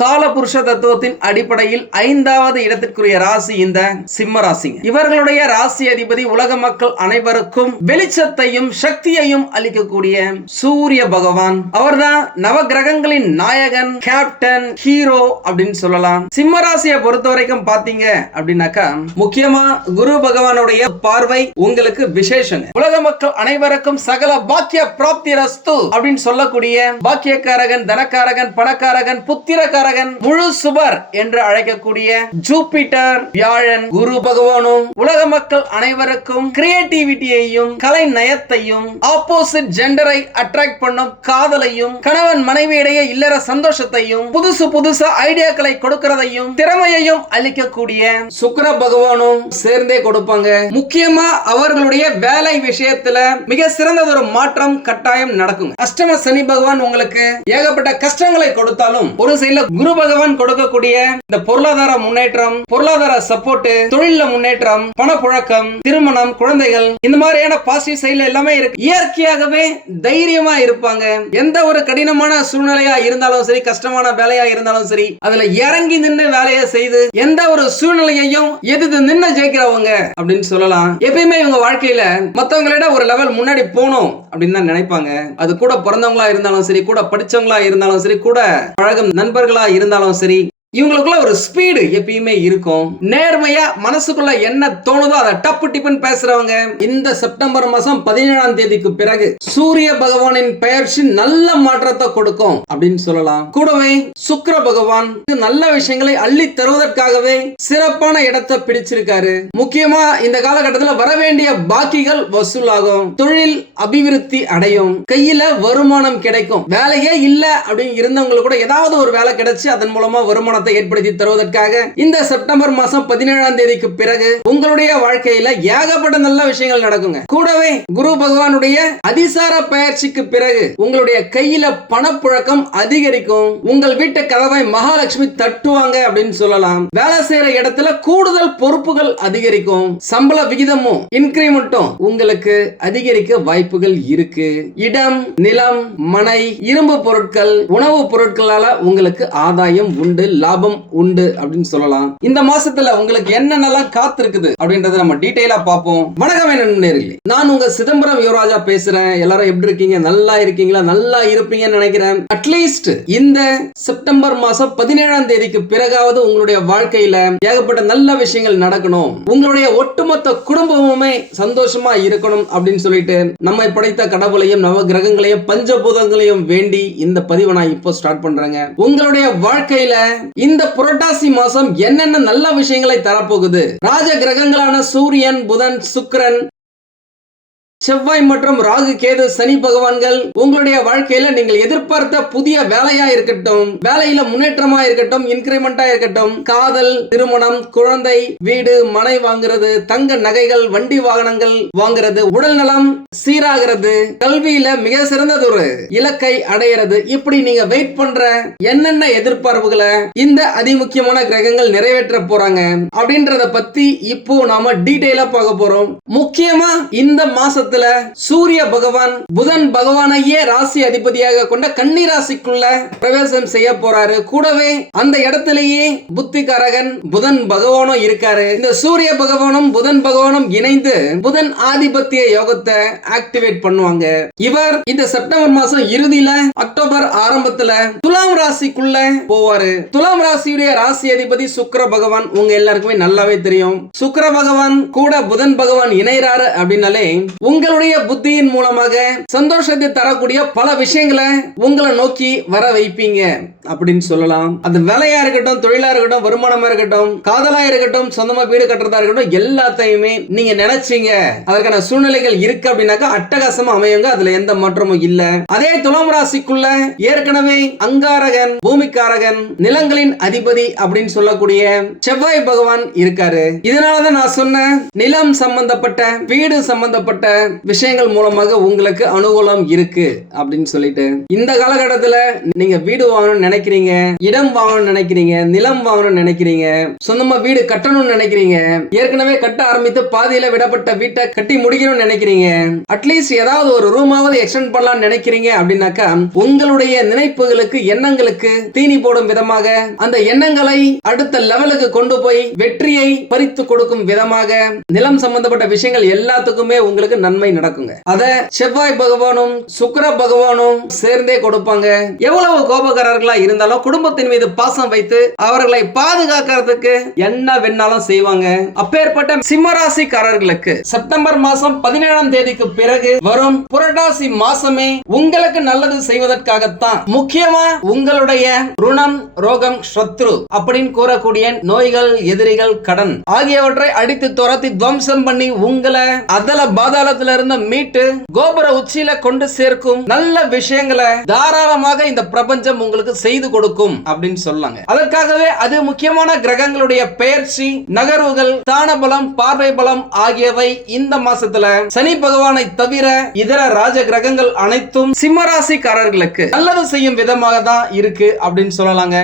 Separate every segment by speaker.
Speaker 1: காலபுருஷ தத்துவத்தின் அடிப்படையில் ஐந்தாவது இடத்திற்குரிய ராசி இந்த சிம்ம ராசி இவர்களுடைய ராசி அதிபதி உலக மக்கள் அனைவருக்கும் வெளிச்சத்தையும் சக்தியையும் அளிக்கக்கூடிய சூரிய பகவான் அவர்தான் நவ கிரகங்களின் நாயகன் கேப்டன் ஹீரோ அப்படின்னு சொல்லலாம் சிம்ம ராசியை பொறுத்த வரைக்கும் பாத்தீங்க அப்படின்னாக்கா முக்கியமா குரு பகவானுடைய பார்வை உங்களுக்கு விசேஷங்க உலக மக்கள் அனைவருக்கும் சகல பாக்கிய பிராப்தி ரஸ்து அப்படின்னு சொல்லக்கூடிய பாக்கியக்காரகன் தனக்காரகன் பணக்காரகன் புத்திரக்காரன் காரகன் முழு சுபர் என்று அழைக்கக்கூடிய ஜூபிட்டர் வியாழன் குரு பகவானும் உலக மக்கள் அனைவருக்கும் கிரியேட்டிவிட்டியையும் கலை நயத்தையும் ஆப்போசிட் ஜெண்டரை அட்ராக்ட் பண்ணும் காதலையும் கணவன் மனைவி இடையே இல்லற சந்தோஷத்தையும் புதுசு புதுசா ஐடியாக்களை கொடுக்கிறதையும் திறமையையும் அளிக்கக்கூடிய சுக்கர பகவானும் சேர்ந்தே கொடுப்பாங்க முக்கியமா அவர்களுடைய வேலை விஷயத்துல மிக சிறந்ததொரு மாற்றம் கட்டாயம் நடக்கும் அஷ்டம சனி பகவான் உங்களுக்கு ஏகப்பட்ட கஷ்டங்களை கொடுத்தாலும் ஒரு சில குரு பகவான் கொடுக்கக்கூடிய இந்த பொருளாதார முன்னேற்றம் பொருளாதார சப்போர்ட் தொழில முன்னேற்றம் பணப்புழக்கம் திருமணம் குழந்தைகள் இந்த மாதிரியான பாசிட்டிவ் சைட்ல எல்லாமே இருக்கு இயற்கையாகவே தைரியமா இருப்பாங்க எந்த ஒரு கடினமான சூழ்நிலையா இருந்தாலும் சரி கஷ்டமான வேலையா இருந்தாலும் சரி அதுல இறங்கி நின்று வேலையை செய்து எந்த ஒரு சூழ்நிலையையும் எதிர்த்து நின்று ஜெயிக்கிறவங்க அப்படின்னு சொல்லலாம் எப்பயுமே இவங்க வாழ்க்கையில மத்தவங்களிட ஒரு லெவல் முன்னாடி போகணும் அப்படின்னு தான் நினைப்பாங்க அது கூட பிறந்தவங்களா இருந்தாலும் சரி கூட படிச்சவங்களா இருந்தாலும் சரி கூட பழகும் நண்பர்களா இருந்தாலும் சரி இவங்களுக்குள்ள ஒரு ஸ்பீடு எப்பயுமே இருக்கும் நேர்மையா மனசுக்குள்ள என்ன தோணுதோ அதை டப்பு டிப்புன்னு பேசுறவங்க இந்த செப்டம்பர் மாசம் பதினேழாம் தேதிக்கு பிறகு சூரிய பகவானின் பெயர்ச்சி நல்ல மாற்றத்தை கொடுக்கும் அப்படின்னு சொல்லலாம் கூடவே சுக்கர பகவான் நல்ல விஷயங்களை அள்ளி தருவதற்காகவே சிறப்பான இடத்தை பிடிச்சிருக்காரு முக்கியமா இந்த காலகட்டத்தில் வர வேண்டிய பாக்கிகள் வசூலாகும் தொழில் அபிவிருத்தி அடையும் கையில வருமானம் கிடைக்கும் வேலையே இல்ல அப்படின்னு இருந்தவங்களுக்கு கூட ஏதாவது ஒரு வேலை கிடைச்சு அதன் மூலமா வருமானம் மாற்றத்தை ஏற்படுத்தி தருவதற்காக இந்த செப்டம்பர் மாசம் பதினேழாம் தேதிக்கு பிறகு உங்களுடைய வாழ்க்கையில ஏகப்பட்ட நல்ல விஷயங்கள் நடக்குங்க கூடவே குரு பகவானுடைய அதிசார பயிற்சிக்கு பிறகு உங்களுடைய கையில பணப்புழக்கம் அதிகரிக்கும் உங்கள் வீட்டு கதவை மகாலட்சுமி தட்டுவாங்க அப்படின்னு சொல்லலாம் வேலை செய்யற இடத்துல கூடுதல் பொறுப்புகள் அதிகரிக்கும் சம்பள விகிதமும் இன்கிரிமெண்ட்டும் உங்களுக்கு அதிகரிக்க வாய்ப்புகள் இருக்கு இடம் நிலம் மனை இரும்பு பொருட்கள் உணவு பொருட்களால உங்களுக்கு ஆதாயம் உண்டு லாபம் உண்டு அப்படின்னு சொல்லலாம் இந்த மாசத்துல உங்களுக்கு என்னென்னலாம் காத்திருக்குது அப்படின்றத நம்ம டீட்டெயிலா பார்ப்போம் வணக்கம் என்ன நான் உங்க சிதம்பரம் யுவராஜா பேசுறேன் எல்லாரும் எப்படி இருக்கீங்க நல்லா இருக்கீங்களா நல்லா இருப்பீங்கன்னு நினைக்கிறேன் அட்லீஸ்ட் இந்த செப்டம்பர் மாசம் பதினேழாம் தேதிக்கு பிறகாவது உங்களுடைய வாழ்க்கையில ஏகப்பட்ட நல்ல விஷயங்கள் நடக்கணும் உங்களுடைய ஒட்டுமொத்த குடும்பமுமே சந்தோஷமா இருக்கணும் அப்படின்னு சொல்லிட்டு நம்மை படைத்த கடவுளையும் நவ கிரகங்களையும் பஞ்சபூதங்களையும் வேண்டி இந்த பதிவை நான் இப்போ ஸ்டார்ட் பண்றேங்க உங்களுடைய வாழ்க்கையில இந்த புரட்டாசி மாசம் என்னென்ன நல்ல விஷயங்களை தரப்போகுது ராஜ கிரகங்களான சூரியன் புதன் சுக்கரன் செவ்வாய் மற்றும் ராகு கேது சனி பகவான்கள் உங்களுடைய வாழ்க்கையில நீங்கள் எதிர்பார்த்த புதிய வேலையா இருக்கட்டும் வேலையில முன்னேற்றமா இருக்கட்டும் இன்கிரிமெண்டா இருக்கட்டும் காதல் திருமணம் குழந்தை வீடு மனை வாங்குறது தங்க நகைகள் வண்டி வாகனங்கள் வாங்குறது உடல் நலம் சீராகிறது கல்வியில மிக சிறந்தது ஒரு இலக்கை அடையிறது இப்படி நீங்க வெயிட் பண்ற என்னென்ன எதிர்பார்ப்புகளை இந்த அதிமுக்கியமான கிரகங்கள் நிறைவேற்ற போறாங்க அப்படின்றத பத்தி இப்போ நாம டீட்டெயிலா பார்க்க போறோம் முக்கியமா இந்த மாசத்து ஜாதகத்துல சூரிய பகவான் புதன் பகவானையே ராசி அதிபதியாக கொண்ட கன்னி ராசிக்குள்ள பிரவேசம் செய்ய போறாரு கூடவே அந்த இடத்திலேயே புத்திகாரகன் புதன் பகவானும் இருக்காரு இந்த சூரிய பகவானும் புதன் பகவானும் இணைந்து புதன் ஆதிபத்திய யோகத்தை ஆக்டிவேட் பண்ணுவாங்க இவர் இந்த செப்டம்பர் மாசம் இறுதியில அக்டோபர் ஆரம்பத்துல துலாம் ராசிக்குள்ள போவாரு துலாம் ராசியுடைய ராசி அதிபதி சுக்கர பகவான் உங்க எல்லாருக்குமே நல்லாவே தெரியும் சுக்கர பகவான் கூட புதன் பகவான் இணைறாரு அப்படின்னாலே உங்க உங்களுடைய புத்தியின் மூலமாக சந்தோஷத்தை தரக்கூடிய பல விஷயங்களை உங்களை நோக்கி வர வைப்பீங்க அப்படின்னு சொல்லலாம் அது வேலையா இருக்கட்டும் தொழிலா இருக்கட்டும் வருமானமா இருக்கட்டும் காதலா இருக்கட்டும் சொந்தமா வீடு கட்டுறதா இருக்கட்டும் எல்லாத்தையுமே நீங்க நினைச்சீங்க அதற்கான சூழ்நிலைகள் இருக்கு அப்படின்னாக்கா அட்டகாசமா அமையுங்க அதுல எந்த மாற்றமும் இல்ல அதே துலாம் ராசிக்குள்ள ஏற்கனவே அங்காரகன் பூமிக்காரகன் நிலங்களின் அதிபதி அப்படின்னு சொல்லக்கூடிய செவ்வாய் பகவான் இருக்காரு இதனாலதான் நான் சொன்ன நிலம் சம்பந்தப்பட்ட வீடு சம்பந்தப்பட்ட விஷயங்கள் மூலமாக உங்களுக்கு அனுகூலம் இருக்கு அப்படின்னு சொல்லிட்டு இந்த காலகட்டத்தில் நீங்க வீடு வாங்கணும்னு நினைக்கிறீங்க இடம் வாங்கணும்னு நினைக்கிறீங்க நிலம் வாங்கணும்னு நினைக்கிறீங்க சொந்தமா வீடு கட்டணும்னு நினைக்கிறீங்க ஏற்கனவே கட்ட ஆரம்பித்து பாதியில விடப்பட்ட வீட்டை கட்டி முடிக்கணும்னு நினைக்கிறீங்க அட்லீஸ்ட் ஏதாவது ஒரு ரூமாவது எக்ஸ்டெண்ட் பண்ணலாம்னு நினைக்கிறீங்க அப்படின்னாக்கா உங்களுடைய நினைப்புகளுக்கு எண்ணங்களுக்கு தீனி போடும் விதமாக அந்த எண்ணங்களை அடுத்த லெவலுக்கு கொண்டு போய் வெற்றியை பறித்து கொடுக்கும் விதமாக நிலம் சம்பந்தப்பட்ட விஷயங்கள் எல்லாத்துக்குமே உங்களுக்கு நன்மை நன்மை நடக்குங்க அத செவ்வாய் பகவானும் சுக்கர பகவானும் சேர்ந்தே கொடுப்பாங்க எவ்வளவு கோபக்காரர்களா இருந்தாலும் குடும்பத்தின் மீது பாசம் வைத்து அவர்களை பாதுகாக்கிறதுக்கு என்ன வேணாலும் செய்வாங்க அப்பேற்பட்ட சிம்மராசிக்காரர்களுக்கு செப்டம்பர் மாசம் பதினேழாம் தேதிக்கு பிறகு வரும் புரட்டாசி மாசமே உங்களுக்கு நல்லது செய்வதற்காகத்தான் முக்கியமா உங்களுடைய ருணம் ரோகம் சத்ரு அப்படின்னு கூறக்கூடிய நோய்கள் எதிரிகள் கடன் ஆகியவற்றை அடித்து துரத்தி துவம்சம் பண்ணி உங்களை அதல பாதாளத்தில் அதுல இருந்து மீட்டு கோபுர உச்சியில கொண்டு சேர்க்கும் நல்ல விஷயங்களை தாராளமாக இந்த பிரபஞ்சம் உங்களுக்கு செய்து கொடுக்கும் அப்படின்னு சொல்லாங்க அதற்காகவே அது முக்கியமான கிரகங்களுடைய பெயர்ச்சி நகர்வுகள் தானபலம் பார்வை பலம் ஆகியவை இந்த மாசத்துல சனி பகவானை தவிர இதர ராஜ கிரகங்கள் அனைத்தும் சிம்மராசிக்காரர்களுக்கு நல்லது செய்யும் விதமாக தான் இருக்கு அப்படின்னு சொல்லலாங்க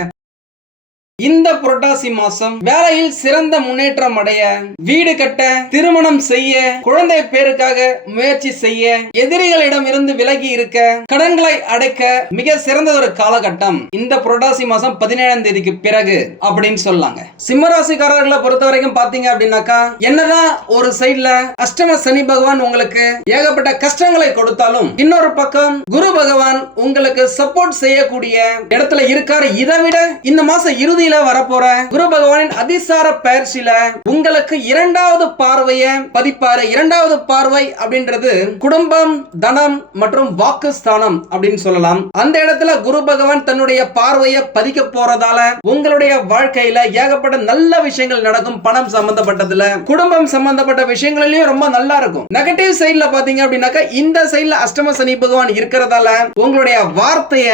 Speaker 1: இந்த புரட்டாசி மாசம் வேலையில் சிறந்த முன்னேற்றம் அடைய வீடு கட்ட திருமணம் செய்ய குழந்தை பேருக்காக முயற்சி செய்ய எதிரிகளிடம் இருந்து விலகி இருக்க கடன்களை அடைக்க மிக சிறந்த ஒரு காலகட்டம் இந்த புரட்டாசி மாசம் பதினேழாம் தேதிக்கு பிறகு அப்படின்னு சொல்லாங்க சிம்மராசிக்காரர்களை பொறுத்த வரைக்கும் பாத்தீங்க அப்படின்னாக்கா என்னதான் ஒரு சைட்ல அஷ்டம சனி பகவான் உங்களுக்கு ஏகப்பட்ட கஷ்டங்களை கொடுத்தாலும் இன்னொரு பக்கம் குரு பகவான் உங்களுக்கு சப்போர்ட் செய்யக்கூடிய இடத்துல இருக்காரு இதை விட இந்த மாசம் இறுதியில் கீழே வரப்போற குரு பகவானின் அதிசார பயிற்சியில உங்களுக்கு இரண்டாவது பார்வைய பதிப்பாரு இரண்டாவது பார்வை அப்படின்றது குடும்பம் தனம் மற்றும் வாக்குஸ்தானம் அப்படின்னு சொல்லலாம் அந்த இடத்துல குரு பகவான் தன்னுடைய பார்வையை பதிக்க போறதால உங்களுடைய வாழ்க்கையில ஏகப்பட்ட நல்ல விஷயங்கள் நடக்கும் பணம் சம்பந்தப்பட்டதுல குடும்பம் சம்பந்தப்பட்ட விஷயங்களிலயும் ரொம்ப நல்லா இருக்கும் நெகட்டிவ் சைட்ல பாத்தீங்க அப்படின்னாக்க இந்த சைட்ல அஷ்டம சனி பகவான் இருக்கிறதால உங்களுடைய வார்த்தைய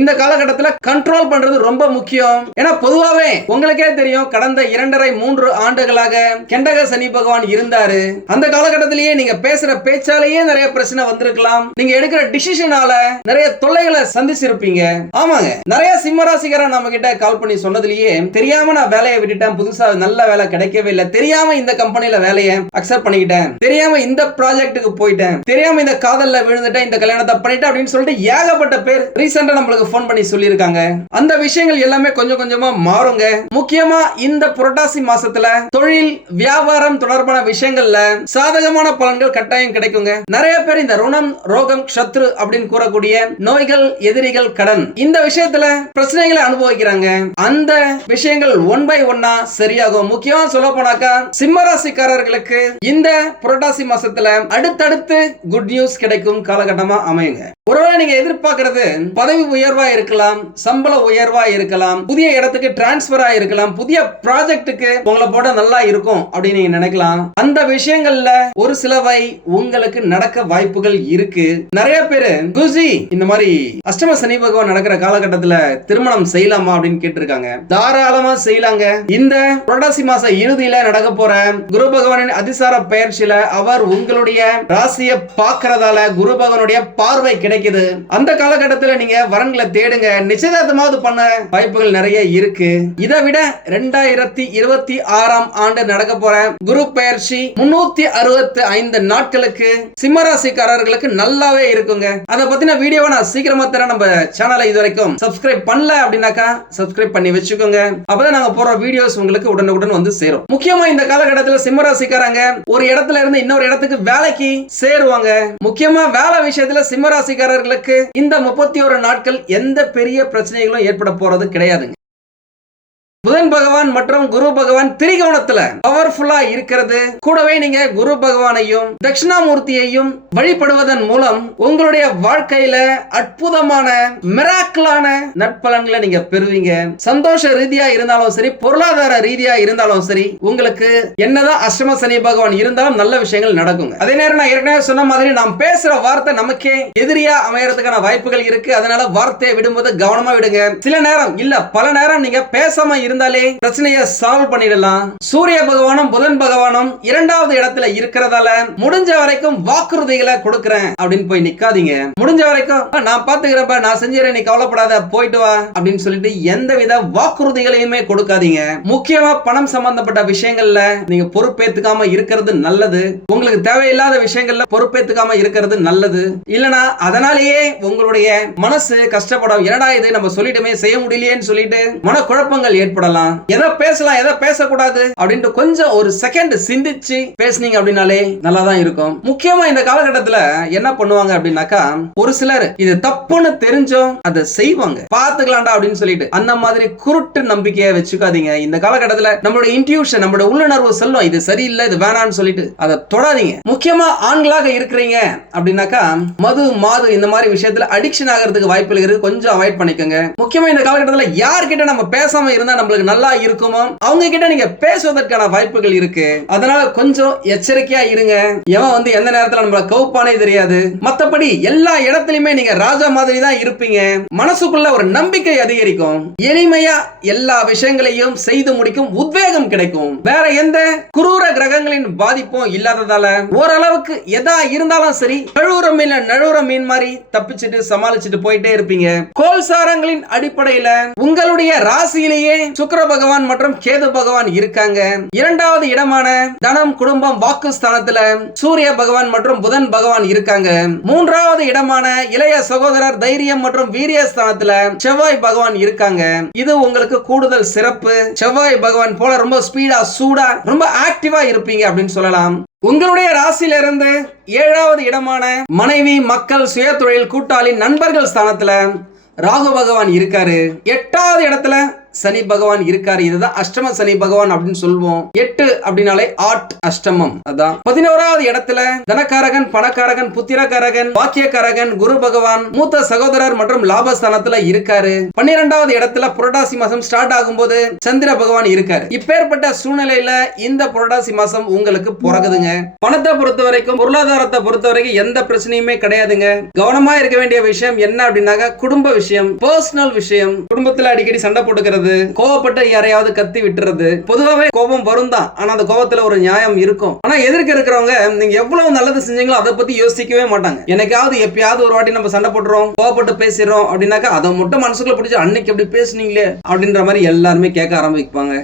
Speaker 1: இந்த காலகட்டத்தில் கண்ட்ரோல் பண்றது ரொம்ப முக்கியம் ஏன்னா பொதுவாவே உங்களுக்கே தெரியும் கடந்த இரண்டரை மூன்று ஆண்டுகளாக கெண்டக சனி பகவான் இருந்தாரு அந்த காலகட்டத்திலேயே நீங்க பேசுற பேச்சாலேயே நிறைய பிரச்சனை வந்திருக்கலாம் நீங்க எடுக்கிற டிசிஷனால நிறைய தொல்லைகளை சந்திச்சிருப்பீங்க ஆமாங்க நிறைய சிம்மராசிகரா நம்ம கிட்ட கால் பண்ணி சொன்னதுலயே தெரியாம நான் வேலையை விட்டுட்டேன் புதுசா நல்ல வேலை கிடைக்கவே இல்லை தெரியாம இந்த கம்பெனில வேலையை அக்செப்ட் பண்ணிக்கிட்டேன் தெரியாம இந்த ப்ராஜெக்டுக்கு போயிட்டேன் தெரியாம இந்த காதல்ல விழுந்துட்டேன் இந்த கல்யாணத்தை பண்ணிட்டேன் அப்படின்னு சொல்லிட்டு ஏகப்பட்ட பேர் ரீசெண்டா நம்மளுக்கு ஃபோன் பண்ணி சொல்லியிருக்காங்க அந்த விஷயங்கள் எல்லாமே கொஞ்சம் கொஞ்சமா மாறுங்க முக்கியமா இந்த புரட்டாசி மாசத்துல தொழில் வியாபாரம் தொடர்பான விஷயங்கள்ல சாதகமான பலன்கள் கட்டாயம் கிடைக்குங்க நிறைய பேர் இந்த ருணம் ரோகம் சத்ரு அப்படின்னு கூறக்கூடிய நோய்கள் எதிரிகள் கடன் இந்த விஷயத்துல பிரச்சனைகளை அனுபவிக்கிறாங்க அந்த விஷயங்கள் ஒன் பை ஒன்னா சரியாகும் முக்கியமா சொல்ல போனாக்கா சிம்மராசிக்காரர்களுக்கு இந்த புரட்டாசி மாசத்துல அடுத்தடுத்து குட் நியூஸ் கிடைக்கும் காலகட்டமா அமையுங்க ஒருவேளை நீங்க எதிர்பார்க்கறது பதவி உயர்வா இருக்கலாம் சம்பள உயர்வா இருக்கலாம் புதிய இடத்துக்கு இடத்துக்கு டிரான்ஸ்பர் ஆயிருக்கலாம் புதிய ப்ராஜெக்டுக்கு உங்களை போட நல்லா இருக்கும் அப்படின்னு நீங்க நினைக்கலாம் அந்த விஷயங்கள்ல ஒரு சிலவை உங்களுக்கு நடக்க வாய்ப்புகள் இருக்கு நிறைய பேரு குசி இந்த மாதிரி அஷ்டம சனி பகவான் நடக்கிற காலகட்டத்துல திருமணம் செய்யலாமா அப்படின்னு கேட்டிருக்காங்க தாராளமா செய்யலாங்க இந்த புரடாசி மாச இறுதியில நடக்க போற குரு பகவானின் அதிசார பயிற்சியில அவர் உங்களுடைய ராசிய பாக்குறதால குரு பகவானுடைய பார்வை கிடைக்குது அந்த காலகட்டத்துல நீங்க வரங்களை தேடுங்க நிச்சயதார்த்தமாவது பண்ண வாய்ப்புகள் நிறைய இருக்கு இருக்கு இதை விட ரெண்டாயிரத்தி இருபத்தி ஆறாம் ஆண்டு நடக்க போற குரு பயிற்சி முன்னூத்தி அறுபத்தி ஐந்து நாட்களுக்கு சிம்மராசிக்காரர்களுக்கு நல்லாவே இருக்குங்க அதை பத்தின வீடியோவை நான் சீக்கிரமா தர நம்ம சேனலை இது வரைக்கும் சப்ஸ்கிரைப் பண்ணல அப்படின்னாக்கா சப்ஸ்கிரைப் பண்ணி வச்சுக்கோங்க அப்பதான் நாங்க போற வீடியோஸ் உங்களுக்கு உடனுக்குடன் வந்து சேரும் முக்கியமா இந்த காலகட்டத்தில் சிம்மராசிக்காரங்க ஒரு இடத்துல இருந்து இன்னொரு இடத்துக்கு வேலைக்கு சேருவாங்க முக்கியமா வேலை விஷயத்துல சிம்மராசிக்காரர்களுக்கு இந்த முப்பத்தி ஒரு நாட்கள் எந்த பெரிய பிரச்சனைகளும் ஏற்பட போறது கிடையாதுங்க புதன் பகவான் மற்றும் குரு பகவான் திரிகோணத்துல பவர்ஃபுல்லா இருக்கிறது கூடவே நீங்க குரு பகவானையும் தட்சிணாமூர்த்தியையும் வழிபடுவதன் மூலம் உங்களுடைய வாழ்க்கையில அற்புதமான மிராக்கலான நட்பலன்களை நீங்க பெறுவீங்க சந்தோஷ ரீதியா இருந்தாலும் சரி பொருளாதார ரீதியா இருந்தாலும் சரி உங்களுக்கு என்னதான் அஷ்டம சனி பகவான் இருந்தாலும் நல்ல விஷயங்கள் நடக்குங்க அதே நேரம் நான் ஏற்கனவே சொன்ன மாதிரி நாம் பேசுற வார்த்தை நமக்கே எதிரியா அமையறதுக்கான வாய்ப்புகள் இருக்கு அதனால வார்த்தையை விடும்போது கவனமா விடுங்க சில நேரம் இல்ல பல நேரம் நீங்க பேசாம இருந்தாலே பிரச்சனையை சால்வ் பண்ணிடலாம் சூரிய பகவானும் புதன் பகவானும் இரண்டாவது இடத்துல இருக்கிறதால முடிஞ்ச வரைக்கும் வாக்குறுதிகளை கொடுக்கறேன் அப்படின்னு போய் நிக்காதீங்க முடிஞ்ச வரைக்கும் நான் பாத்துக்கிறப்ப நான் செஞ்சுறேன் நீ கவலைப்படாத போயிட்டு வா அப்படின்னு சொல்லிட்டு வித வாக்குறுதிகளையுமே கொடுக்காதீங்க முக்கியமா பணம் சம்பந்தப்பட்ட விஷயங்கள்ல நீங்க பொறுப்பேத்துக்காம இருக்கிறது நல்லது உங்களுக்கு தேவையில்லாத விஷயங்கள்ல பொறுப்பேத்துக்காம இருக்கிறது நல்லது இல்லனா அதனாலேயே உங்களுடைய மனசு கஷ்டப்படும் என்னடா நம்ம சொல்லிட்டுமே செய்ய முடியலையேன்னு சொல்லிட்டு மனக்குழப்பங்கள் ஏற்படும் செயல்படலாம் எதை பேசலாம் எதை பேசக்கூடாது அப்படின்ட்டு கொஞ்சம் ஒரு செகண்ட் சிந்திச்சு பேசுனீங்க அப்படின்னாலே நல்லா தான் இருக்கும் முக்கியமா இந்த காலகட்டத்துல என்ன பண்ணுவாங்க அப்படின்னாக்கா ஒரு சிலர் இது தப்புன்னு தெரிஞ்சும் அதை செய்வாங்க பாத்துக்கலாம்டா அப்படின்னு சொல்லிட்டு அந்த மாதிரி குருட்டு நம்பிக்கையை வச்சுக்காதீங்க இந்த காலகட்டத்துல நம்மளோட இன்டியூஷன் நம்மளோட உள்ளுணர்வு செல்லும் இது சரியில்லை இது வேணாம்னு சொல்லிட்டு அதை தொடாதீங்க முக்கியமா ஆண்களாக இருக்கிறீங்க அப்படின்னாக்கா மது மாது இந்த மாதிரி விஷயத்துல அடிக்ஷன் ஆகிறதுக்கு வாய்ப்புகள் இருக்கு கொஞ்சம் அவாய்ட் பண்ணிக்கோங்க முக்கியமா இந்த காலகட்டத்தில் யார்கிட்ட நம்ம பேசாம இருந்தா நம்ம நம்மளுக்கு நல்லா இருக்குமோ அவங்க கிட்ட நீங்க பேசுவதற்கான வாய்ப்புகள் இருக்கு அதனால கொஞ்சம் எச்சரிக்கையா இருங்க எவன் வந்து எந்த நேரத்துல நம்மள கவுப்பானே தெரியாது மத்தபடி எல்லா இடத்துலயுமே நீங்க ராஜா மாதிரி தான் இருப்பீங்க மனசுக்குள்ள ஒரு நம்பிக்கை அதிகரிக்கும் எளிமையா எல்லா விஷயங்களையும் செய்து முடிக்கும் உத்வேகம் கிடைக்கும் வேற எந்த குரூர கிரகங்களின் பாதிப்பும் இல்லாததால ஓரளவுக்கு எதா இருந்தாலும் சரி நழுவுற மீன் நழுவுற மீன் மாதிரி தப்பிச்சுட்டு சமாளிச்சுட்டு போயிட்டே இருப்பீங்க கோல் சாரங்களின் அடிப்படையில உங்களுடைய ராசியிலேயே சுக்கர பகவான் மற்றும் கேது பகவான் இருக்காங்க இரண்டாவது இடமான தனம் குடும்பம் வாக்கு ஸ்தானத்துல சூரிய பகவான் மற்றும் புதன் பகவான் இருக்காங்க மூன்றாவது இடமான இளைய சகோதரர் தைரியம் மற்றும் வீரிய ஸ்தானத்துல செவ்வாய் பகவான் இருக்காங்க இது உங்களுக்கு கூடுதல் சிறப்பு செவ்வாய் பகவான் போல ரொம்ப ஸ்பீடா சூடா ரொம்ப ஆக்டிவா இருப்பீங்க அப்படின்னு சொல்லலாம் உங்களுடைய ராசியில இருந்து ஏழாவது இடமான மனைவி மக்கள் சுயதொழில் கூட்டாளி நண்பர்கள் ஸ்தானத்துல ராகு பகவான் இருக்காரு எட்டாவது இடத்துல சனி பகவான் இருக்காரு இதுதான் அஷ்டம சனி பகவான் அப்படின்னு சொல்லுவோம் எட்டு அப்படின்னாலே ஆட் அஷ்டமம் அதான் பதினோராவது இடத்துல தனக்காரகன் பணக்காரகன் புத்திரக்காரகன் வாக்கியக்காரகன் குரு பகவான் மூத்த சகோதரர் மற்றும் லாபஸ்தானத்துல இருக்காரு பன்னிரெண்டாவது இடத்துல புரட்டாசி மாசம் ஸ்டார்ட் ஆகும் போது சந்திர பகவான் இருக்காரு இப்பேற்பட்ட சூழ்நிலையில இந்த புரட்டாசி மாசம் உங்களுக்கு பிறகுதுங்க பணத்தை பொறுத்த வரைக்கும் பொருளாதாரத்தை பொறுத்த வரைக்கும் எந்த பிரச்சனையுமே கிடையாதுங்க கவனமா இருக்க வேண்டிய விஷயம் என்ன அப்படின்னாக்க குடும்ப விஷயம் பர்சனல் விஷயம் குடும்பத்துல அடிக்கடி சண்டை போட்டுக்கிறது விட்டுறது கோவப்பட்ட யாரையாவது கத்தி விட்டுறது பொதுவாகவே கோபம் வரும் தான் அந்த கோபத்துல ஒரு நியாயம் இருக்கும் ஆனா எதிர்க்க இருக்கிறவங்க நீங்க எவ்வளவு நல்லது செஞ்சீங்களோ அதை பத்தி யோசிக்கவே மாட்டாங்க எனக்காவது எப்பயாவது ஒரு வாட்டி நம்ம சண்டை போடுறோம் கோவப்பட்டு பேசிடுறோம் அப்படின்னாக்கா அதை மட்டும் மனசுக்குள்ள பிடிச்சி அன்னைக்கு எப்படி பேசுனீங்களே அப்படின்ற மாதிரி எல்லாருமே கேட்க ஆரம்பிப்பாங்க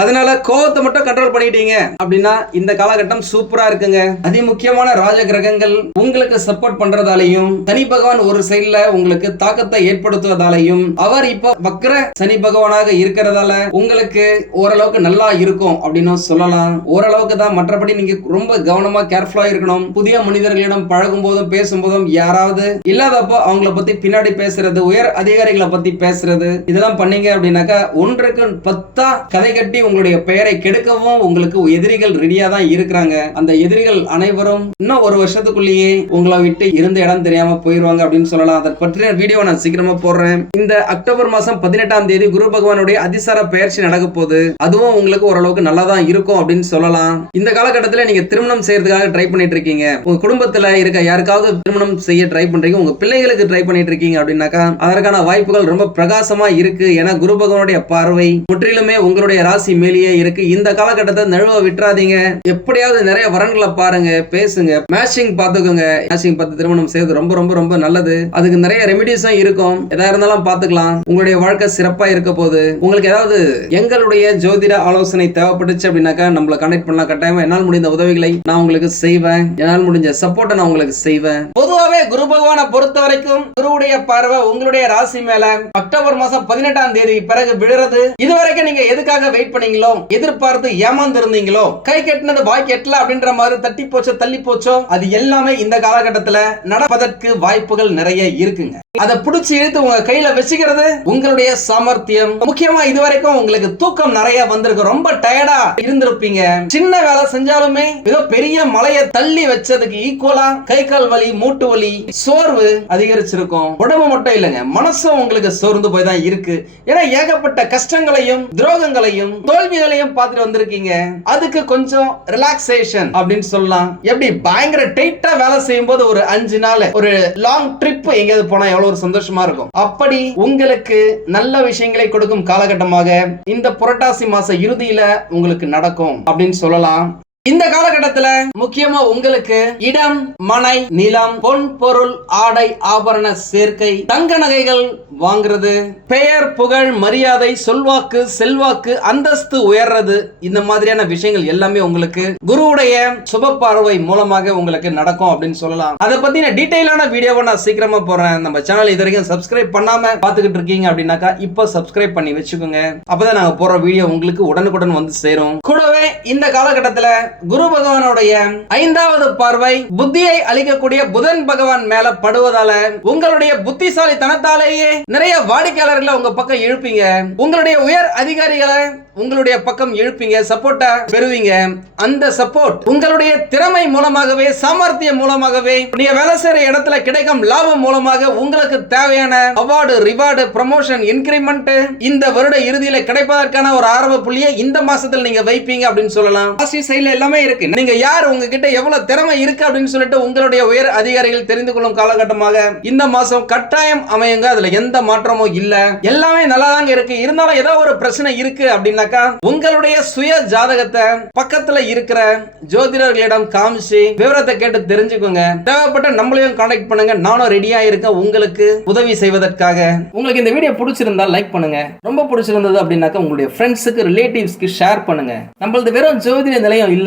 Speaker 1: அதனால கோபத்தை மட்டும் கண்ட்ரோல் பண்ணிட்டீங்க அப்படின்னா இந்த காலகட்டம் சூப்பரா இருக்குங்க அதி முக்கியமான ராஜ கிரகங்கள் உங்களுக்கு சப்போர்ட் பண்றதாலையும் சனி பகவான் ஒரு சைட்ல உங்களுக்கு தாக்கத்தை ஏற்படுத்துவதாலையும் அவர் இப்போ வக்கர சனி பகவானாக இருக்கிறதால உங்களுக்கு ஓரளவுக்கு நல்லா இருக்கும் அப்படின்னு சொல்லலாம் ஓரளவுக்கு தான் மற்றபடி நீங்க ரொம்ப கவனமா கேர்ஃபுல்லா இருக்கணும் புதிய மனிதர்களிடம் பழகும் போதும் பேசும்போதும் யாராவது இல்லாதப்போ அவங்கள பத்தி பின்னாடி பேசுறது உயர் அதிகாரிகளை பத்தி பேசுறது இதெல்லாம் பண்ணீங்க அப்படின்னாக்கா ஒன்றுக்கு பத்தா கதை கட்டி சொல்லி உங்களுடைய பெயரை கெடுக்கவும் உங்களுக்கு எதிரிகள் ரெடியா தான் இருக்கிறாங்க அந்த எதிரிகள் அனைவரும் இன்னும் ஒரு வருஷத்துக்குள்ளேயே உங்களை விட்டு இருந்த இடம் தெரியாம போயிருவாங்க அப்படின்னு சொல்லலாம் அதை பற்றின வீடியோ நான் சீக்கிரமா போடுறேன் இந்த அக்டோபர் மாசம் பதினெட்டாம் தேதி குரு பகவானுடைய அதிசார பயிற்சி நடக்க போது அதுவும் உங்களுக்கு ஓரளவுக்கு நல்லா தான் இருக்கும் அப்படின்னு சொல்லலாம் இந்த காலகட்டத்தில் நீங்க திருமணம் செய்யறதுக்காக ட்ரை பண்ணிட்டு இருக்கீங்க உங்க குடும்பத்துல இருக்க யாருக்காவது திருமணம் செய்ய ட்ரை பண்றீங்க உங்க பிள்ளைகளுக்கு ட்ரை பண்ணிட்டு இருக்கீங்க அப்படின்னாக்கா அதற்கான வாய்ப்புகள் ரொம்ப பிரகாசமா இருக்கு ஏன்னா குரு பகவானுடைய பார்வை முற்றிலுமே உங்களுடைய ராசி ராசி மேலேயே இருக்கு இந்த காலகட்டத்தை நழுவ விட்டுறாதீங்க எப்படியாவது நிறைய வரன்களை பாருங்க பேசுங்க மேஷிங் பார்த்துக்கோங்க மேஷிங் பார்த்து திருமணம் செய்வது ரொம்ப ரொம்ப ரொம்ப நல்லது அதுக்கு நிறைய ரெமிடிஸும் இருக்கும் எதா இருந்தாலும் பாத்துக்கலாம் உங்களுடைய வாழ்க்கை சிறப்பா இருக்க போது உங்களுக்கு ஏதாவது எங்களுடைய ஜோதிட ஆலோசனை தேவைப்பட்டுச்சு அப்படின்னாக்கா நம்மள கனெக்ட் பண்ணலாம் கட்டாயமா என்னால் முடிந்த உதவிகளை நான் உங்களுக்கு செய்வேன் என்னால் முடிஞ்ச சப்போர்ட்டை நான் உங்களுக்கு செய்வேன் பொதுவாகவே குரு பகவானை பொறுத்த வரைக்கும் குருவுடைய பார்வை உங்களுடைய ராசி மேல அக்டோபர் மாசம் பதினெட்டாம் தேதி பிறகு விழுறது இதுவரைக்கும் நீங்க எதுக்காக வெயிட் பண்ண பண்ணீங்களோ எதிர்பார்த்து ஏமாந்துருந்தீங்களோ கை கட்டினது வாய் கெட்டல அப்படின்ற மாதிரி தட்டி போச்சோ தள்ளி போச்சோ அது எல்லாமே இந்த காலகட்டத்துல நடப்பதற்கு வாய்ப்புகள் நிறைய இருக்குங்க அதை பிடிச்சி இழுத்து உங்க கையில வச்சுக்கிறது உங்களுடைய சாமர்த்தியம் முக்கியமா இது வரைக்கும் உங்களுக்கு தூக்கம் நிறைய வந்திருக்கு ரொம்ப டயர்டா இருந்திருப்பீங்க சின்ன வேலை செஞ்சாலுமே மிக பெரிய மலையை தள்ளி வச்சதுக்கு ஈக்குவலா கை கால் வலி மூட்டு வலி சோர்வு அதிகரிச்சிருக்கும் உடம்பு மட்டும் இல்லைங்க மனசும் உங்களுக்கு சோர்ந்து போய் தான் இருக்கு ஏன்னா ஏகப்பட்ட கஷ்டங்களையும் துரோகங்களையும் தோல்விகளையும் பார்த்துட்டு வந்திருக்கீங்க அதுக்கு கொஞ்சம் ரிலாக்ஸேஷன் அப்படின்னு சொல்லலாம் எப்படி பயங்கர டைட்டா வேலை செய்யும் போது ஒரு அஞ்சு நாள் ஒரு லாங் ட்ரிப் எங்கேயாவது போனா எவ்வளவு சந்தோஷமா இருக்கும் அப்படி உங்களுக்கு நல்ல விஷயங்களை கொடுக்கும் காலகட்டமாக இந்த புரட்டாசி மாச இறுதியில உங்களுக்கு நடக்கும் அப்படின்னு சொல்லலாம் இந்த காலகட்டத்துல முக்கியமா உங்களுக்கு இடம் மனை நிலம் பொன் பொருள் ஆடை ஆபரண சேர்க்கை தங்க நகைகள் வாங்குறது பெயர் புகழ் மரியாதை சொல்வாக்கு செல்வாக்கு அந்தஸ்து உயர்றது இந்த மாதிரியான விஷயங்கள் எல்லாமே உங்களுக்கு குருவுடைய சுப பார்வை மூலமாக உங்களுக்கு நடக்கும் அப்படின்னு சொல்லலாம் அதை பத்தின டீட்டெயிலான வீடியோவை நான் சீக்கிரமா போறேன் நம்ம சேனல் இது வரைக்கும் சப்ஸ்கிரைப் பண்ணாம பாத்துக்கிட்டு இருக்கீங்க அப்படின்னாக்கா இப்போ சப்ஸ்கிரைப் பண்ணி வச்சுக்கோங்க அப்பதான் நாங்க போற வீடியோ உங்களுக்கு உடனுக்குடன் வந்து சேரும் கூடவே இந்த காலகட்டத்துல குரு பகவானுடைய ஐந்தாவது பார்வை புத்தியை அளிக்கக்கூடிய புதன் பகவான் மேல படுவதால உங்களுடைய புத்திசாலி தனத்தாலேயே நிறைய வாடிக்கையாளர்களை உங்க பக்கம் இழுப்பீங்க உங்களுடைய உயர் அதிகாரிகளை உங்களுடைய பக்கம் இழுப்பீங்க சப்போர்ட்டா பெறுவீங்க அந்த சப்போர்ட் உங்களுடைய திறமை மூலமாகவே சாமர்த்தியம் மூலமாகவே நீங்க வேலை செய்யற இடத்துல கிடைக்கும் லாபம் மூலமாக உங்களுக்கு தேவையான அவார்டு ரிவார்டு ப்ரமோஷன் இன்கிரிமெண்ட் இந்த வருட இறுதியில கிடைப்பதற்கான ஒரு ஆரம்ப புள்ளியை இந்த மாசத்துல நீங்க வைப்பீங்க அப்படின்னு சொல்லலாம் சைட்ல எல்லாமே இருக்கு நீங்க யார் உங்ககிட்ட எவ்வளவு திறமை இருக்கு அப்படின்னு சொல்லிட்டு உங்களுடைய உயர் அதிகாரிகள் தெரிந்து கொள்ளும் காலகட்டமாக இந்த மாசம் கட்டாயம் அமையுங்க அதுல எந்த மாற்றமும் இல்ல எல்லாமே நல்லா தாங்க இருக்கு இருந்தாலும் ஏதாவது ஒரு பிரச்சனை இருக்கு அப்படின்னாக்கா உங்களுடைய சுய ஜாதகத்தை பக்கத்துல இருக்கிற ஜோதிடர்களிடம் காமிச்சு விவரத்தை கேட்டு தெரிஞ்சுக்கோங்க தேவைப்பட்ட நம்மளையும் கான்டாக்ட் பண்ணுங்க நானும் ரெடியா இருக்கேன் உங்களுக்கு உதவி செய்வதற்காக உங்களுக்கு இந்த வீடியோ பிடிச்சிருந்தா லைக் பண்ணுங்க ரொம்ப பிடிச்சிருந்தது அப்படின்னாக்கா உங்களுடைய ஃப்ரெண்ட்ஸுக்கு ரிலேட்டிவ்ஸ்க்கு ஷேர் பண்ணுங்க நம்மளது வெறும் ஜோதிட நிலையம் இல்ல